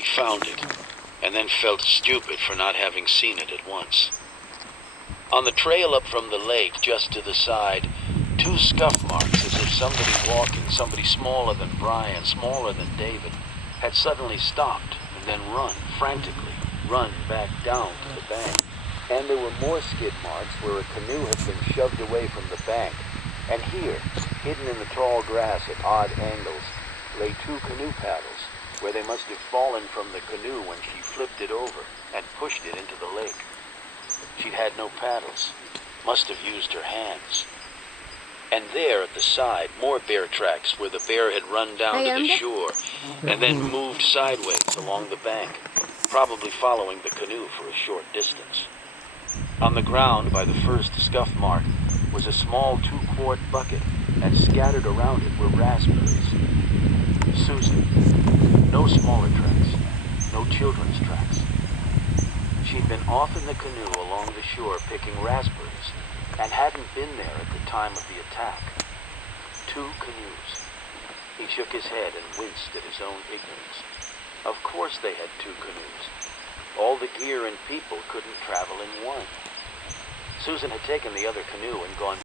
He found it, and then felt stupid for not having seen it at once. On the trail up from the lake, just to the side, 2 scuff marks as if somebody smaller than Brian, smaller than David, had suddenly stopped and then frantically run back down to the bank. And there were more skid marks where a canoe had been shoved away from the bank. And here, hidden in the tall grass at odd angles, lay 2 canoe paddles, where they must have fallen from the canoe when she flipped it over and pushed it into the lake. She'd had no paddles, must have used her hands. And there at the side, more bear tracks where the bear had run down to the shore and then moved sideways along the bank, probably following the canoe for a short distance. On the ground by the first scuff mark was a small 2-quart bucket, and scattered around it were raspberries. Susan, no smaller tracks, no children's tracks. She'd been off in the canoe along the shore picking raspberries, and hadn't been there at the time of the attack. 2 canoes. He shook his head and winced at his own ignorance. Of course they had 2 canoes. All the gear and people couldn't travel in one. Susan had taken the other canoe and gone